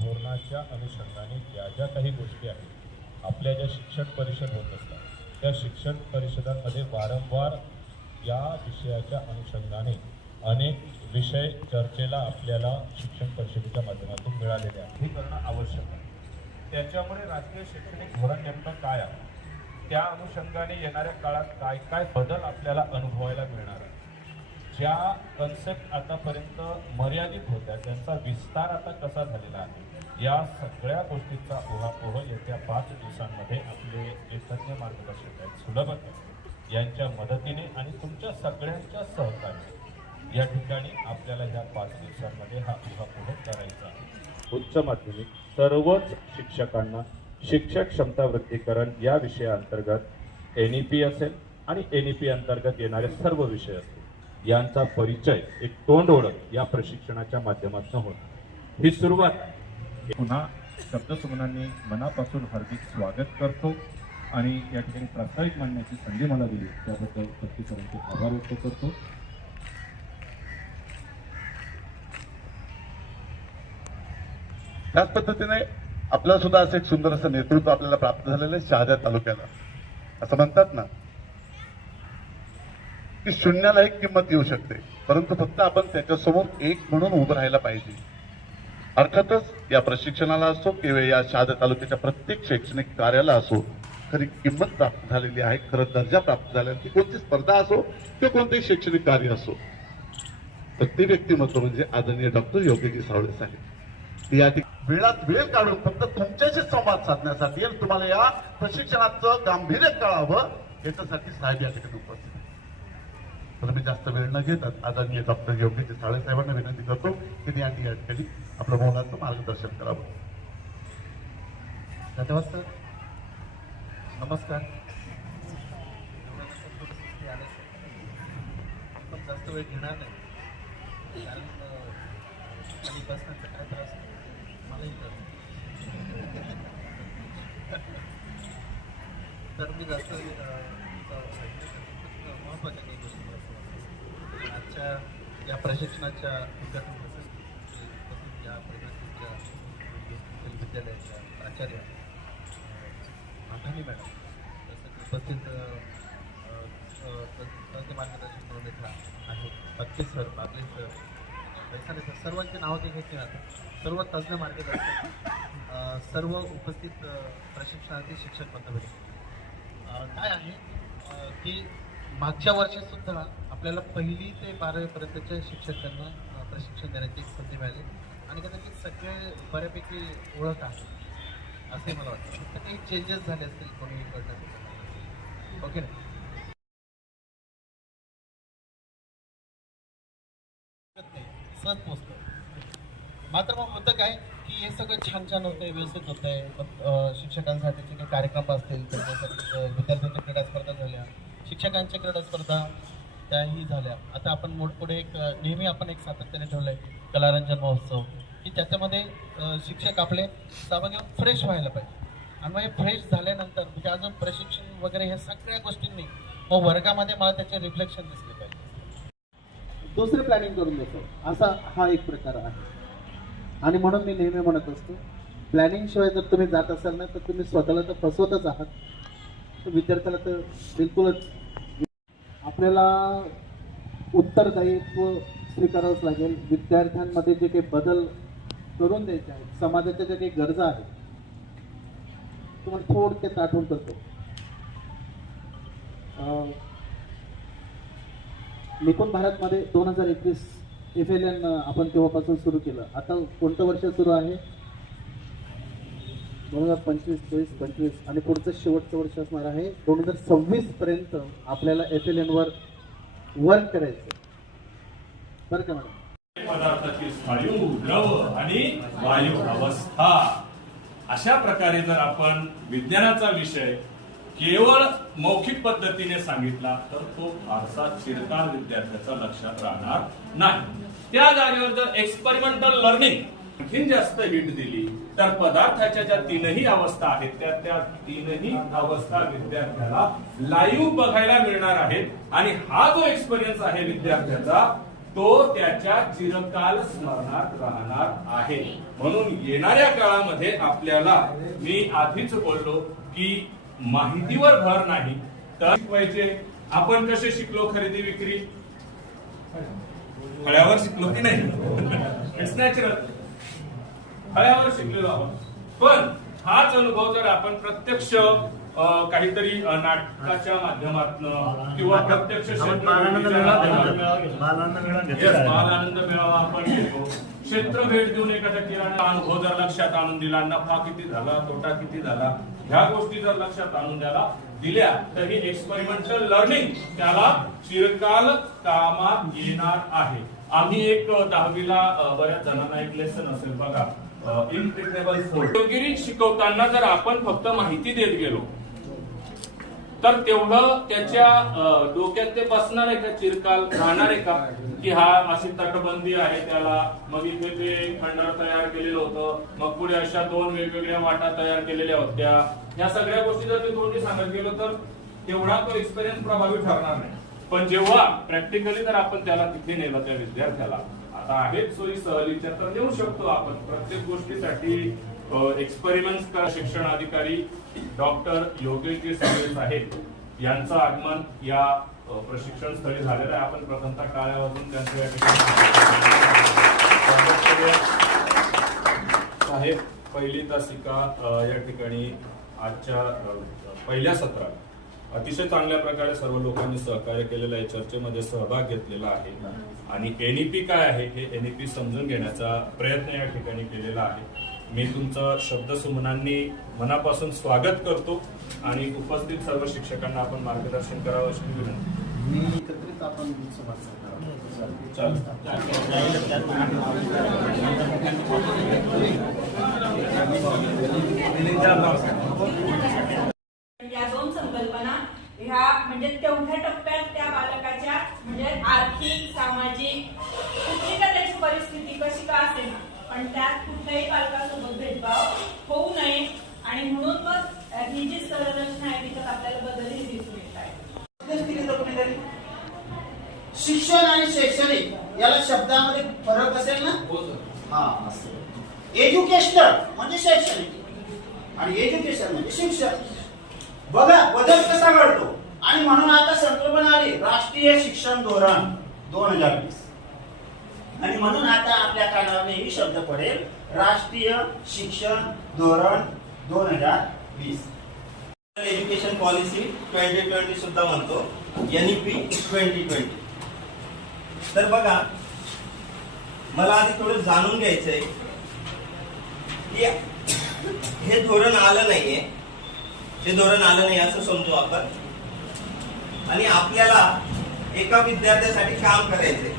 धोरणाच्या अनुषंगाने ज्या ज्या काही गोष्टी आहेत आपल्या ज्या शिक्षण परिषद होत असतात त्या शिक्षण परिषदांमध्ये वारंवार या विषयाच्या अनुषंगाने अनेक विषय चर्चेला आपल्याला शिक्षण परिषदेच्या माध्यमातून मिळालेले आहे. हे करणं आवश्यक आहे. त्याच्यामुळे राष्ट्रीय शैक्षणिक धोरण नेमकं काय आहे? त्या अनुषंगाने येणाऱ्या काळात काय काय बदल आपल्याला अनुभवायला मिळणार आहे ज्या कन्सेप्ट आतापर्यंत मर्यादित होत्या त्यांचा विस्तार आता कसा झालेला आहे या सगळ्या गोष्टींचा ओहापोह येत्या पाच दिवसांमध्ये आपले जे तज्ज्ञ मार्गदर्शक आहेत सुलभ यांच्या मदतीने आणि तुमच्या सगळ्यांच्या सहकार्याने. या ठिकाणी आपल्याला ह्या पाच दिवसांमध्ये हा उहापोह करायचा आहे. उच्च माध्यमिक सर्वच शिक्षकांना शिक्षक क्षमता वृद्धिकरण या विषयाअंतर्गत एन ई पी असेल आणि एन ई पी अंतर्गत येणारे सर्व विषय असतील. यांचा परिचय एक तोंड ओळख या प्रशिक्षणाच्या माध्यमातून होत ही सुरुवात पुन्हा शब्दसुमनांनी मनापासून हार्दिक स्वागत करतो आणि या ठिकाणी प्रास्ताविक मांडण्याची संधी मला दिली. त्याबद्दल प्रत्येकाचे आभार व्यक्त करतो. त्याच पद्धतीने आपल्याला सुद्धा असं एक सुंदर असं नेतृत्व आपल्याला प्राप्त झालेलं आहे शहाद्या तालुक्याला. असं म्हणतात ना की शून्याला एक किंमत येऊ शकते परंतु फक्त आपण त्याच्यासमोर एक म्हणून उभं राहायला पाहिजे. अर्थातच या प्रशिक्षणाला असो किंवा या शहादा तालुक्याच्या प्रत्येक शैक्षणिक कार्याला असो खरी किंमत प्राप्त झालेली आहे खरं दर्जा प्राप्त झाला की ती कोणती स्पर्धा असो किंवा कोणतेही शैक्षणिक कार्य असो. तर व्यक्तिमत्व म्हणजे आदरणीय डॉक्टर योगीजी सावळे साहेब. या ठिक- वेळात वेळ काढून फक्त तुमच्याशी संवाद साधण्यासाठी आणि तुम्हाला या प्रशिक्षणाचं गांभीर्य कळावं याच्यासाठी साहेब या ठिकाणी उपस्थित तर मी जास्त वेळ न घेतात आदरणीय डॉक्टर योगीजी साळे साहेबांना विनंती करतो की त्यांनी या ठिकाणी आपल्या मोलाचं मार्गदर्शन करावं. धन्यवाद सर. नमस्कार. जास्त वेळ घेणार नाही. कारण अं, बसण्याचा काय त्रास आहे? मलाही त्रास आहे. तर मी जास्त महत्त्वाच्या काही गोष्टी आजच्या या प्रशिक्षणाच्या उद्घाटन प्रसंगी या प्रशासनाच्या विद्यालयाच्या प्राचार्य आठानी मॅडम तसंच उपस्थित अ, अ, अ, तज्ञ मार्गदर्शक आहेत. Bachche sir Bagle sir Vaisale sir सर्वांची नावं ते घेतली जातात. सर्व तज्ज्ञ मार्गदर्शक अ, सर्व उपस्थित प्रशिक्षणार्थी शिक्षक बांधव काय आहे की मागच्या वर्षीसुद्धा आपल्याला पहिली ते बारावीपर्यंतच्या शिक्षकांना प्रशिक्षण देण्याची एक संधी मिळाली. आणि कदाचित सगळे बऱ्यापैकी ओळख आहे असे मला वाटतं. काही चेंजेस झाले असतील कोणी कडनं ओके ना? सहज पोचतो मात्र मग मुद्दा काय की हे सगळं छान छान होतंय व्यवस्थित होत आहे शिक्षकांसाठीचे काही कार्यक्रम असतील त्यांच्यासाठी विद्यार्थ्यांच्या क्रीडा स्पर्धा झाल्या शिक्षकांच्या क्रीडा स्पर्धा त्याही झाल्या. आता आपण मोठपुढे एक नेहमी आपण एक सातत्याने ठेवलंय कलारंजन महोत्सव की त्याच्यामध्ये शिक्षक आपले सहभागी फ्रेश व्हायला पाहिजे. आणि मग हे फ्रेश झाल्यानंतर म्हणजे अजून प्रशिक्षण वगैरे ह्या सगळ्या गोष्टींनी मग वर्गामध्ये मला त्याचे रिफ्लेक्शन दिसले. दुसरे प्लॅनिंग करून देतो असा हा एक प्रकार आहे. आणि म्हणून मी नेहमी म्हणत असतो प्लॅनिंग शिवाय जर तुम्ही जात असाल ना तर तुम्ही स्वतःला तर फसवतच आहात. तर विद्यार्थ्याला तर बिलकुलच आपल्याला उत्तरदायित्व स्वीकारावंच लागेल. विद्यार्थ्यांमध्ये जे काही बदल करून द्यायचे आहेत समाजाच्या ज्या काही गरजा आहेत तुम्हाला थोडक्यात आठवण करतो. निपुण भारतमध्ये दोन हजार एकवीस एफ एल एन आपण तेव्हापासून सुरू केलं. आता कोणतं वर्ष सुरू आहे? दोन हजार पंचवीस चोवीस पंचवीस. आणि पुढचं शेवटचं वर्ष असणार आहे. दोन हजार सव्वीस पर्यंत आपल्याला एफ एल एन वर वर्क करायचं. बरं का मॅडम? पदार्थाची स्थायू द्रव आणि वायू अवस्था. अशा प्रकारे जर आपण विज्ञानाचा विषय केवळ मौखिक पद्धतीने सांगितला तर तो फारसा चिरकाल विद्यार्थ्याचा लक्षात राहणार नाही. त्या जागेवर जर एक्सपेरिमेंटल लर्निंग आणखीन जास्त हिट दिली तर पदार्थाच्या ज्या तीनही अवस्था आहेत त्या त्या तीनही अवस्था विद्यार्थ्याला लाईव्ह बघायला मिळणार आहेत. आणि हा जो एक्सपिरियन्स आहे विद्यार्थ्याचा तो त्याच्या चिरकाल स्मरणात राहणार आहे. म्हणून येणाऱ्या काळामध्ये आपल्याला मी आधीच बोललो की माहितीवर भर नाही. तर शिकवायचे आपण कसे शिकलो खरेदी विक्री? फळ्यावर शिकलो की नाही? इट्स नॅचरल फळ्यावर शिकलेलो आपण. पण हाच अनुभव जर आपण प्रत्यक्ष काहीतरी नाटकाच्या माध्यमातून किंवा प्रत्यक्ष बालानंद मेळावा आपण घेतो. क्षेत्र भेट देऊन एखाद्या किराणा अनुभव जर लक्षात आणून दिला नफा किती झाला तोटा किती झाला ह्या गोष्टी जर लक्षात आणून द्याला दिल्या तर ही एक्सपेरिमेंटल लर्निंग त्याला चिरकाल कामात येणार आहे. आम्ही एक दहावीला बऱ्याच जणांना एक लेसन असेल बघा. इम्प्रिग्नेबल योगिरी शिकवताना जर आपण फक्त माहिती देत गेलो तर तेवढं त्याच्या डोक्यात ते बसणार आहे का चिरकाल? राहणार आहे का? की हा अशी तटबंदी आहे त्याला मग इथे ते खंडर तयार केलेलं होतं मग पुढे अशा दोन वेगवेगळ्या वाटा तयार केलेल्या होत्या. या सगळ्या गोष्टी जर मी दोन्ही सांगत गेलो तर तेवढा तो एक्सपिरियन्स प्रभावी ठरणार नाही. पण जेव्हा प्रॅक्टिकली जर आपण त्याला तिथे नेलं त्या विद्यार्थ्याला. आता आहेत सोयी सहलीच्या तर नेऊ शकतो आपण. प्रत्येक गोष्टीसाठी एक्सपेरिमेंट शिक्षण अधिकारी डॉक्टर योगेशजी सर्वेस आहेत यांचं आगमन या प्रशिक्षण स्थळी झालेलं आहे. आपण प्रथमतः टाळ्या त्यांचं या ठिकाणी साहेब पहिली तासिका या ठिकाणी आजच्या पहिल्या सत्रात अतिशय चांगल्या प्रकारे सर्व लोकांनी सहकार्य केलेलं आहे. चर्चेमध्ये सहभाग घेतलेला आहे. आणि एनईपी काय आहे हे एनईपी समजून घेण्याचा प्रयत्न या ठिकाणी केलेला आहे. मी तुमचं शब्दसुमनांनी मनापासून स्वागत करतो आणि उपस्थित सर्व शिक्षकांना आपण मार्गदर्शन करावं अशी विनंती. आपण या दोन संकल्पना ह्या म्हणजे तेवढ्या टप्प्यात त्या बालकाच्या म्हणजे आर्थिक सामाजिक कुठली का त्याची परिस्थिती कशी का असेल पण त्यात कुठल्याही पालकासोबत भेदभाव होऊ नये. आणि म्हणून मग ही जी संरचना आहे तिच्यात आपल्याला बदलही दिसून येत आहे. शिक्षण आणि शैक्षणिक याला शब्दामध्ये फरक असेल ना? हा असं. एज्युकेशनल म्हणजे शैक्षणिक. आणि एज्युकेशन म्हणजे शिक्षण. बघा बदल कसा घडतो? आणि म्हणून आता संकल्पना आली राष्ट्रीय शिक्षण धोरण दोन हजार वीस. आणि म्हणून आता आपल्या कानावर ही शब्द पडेल राष्ट्रीय शिक्षण धोरण दोन हजार वीस. एज्युकेशन पॉलिसी ट्वेंटी ट्वेंटी सुद्धा म्हणतो एनईपी ट्वेंटी ट्वेंटी तर बघा मला आधी थोडं जाणून घ्यायचंय की हे धोरण आलं नाहीये. हे धोरण आलं नाही असं समजू आपण. आणि आपल्याला एका विद्यार्थ्यासाठी काम करायचंय.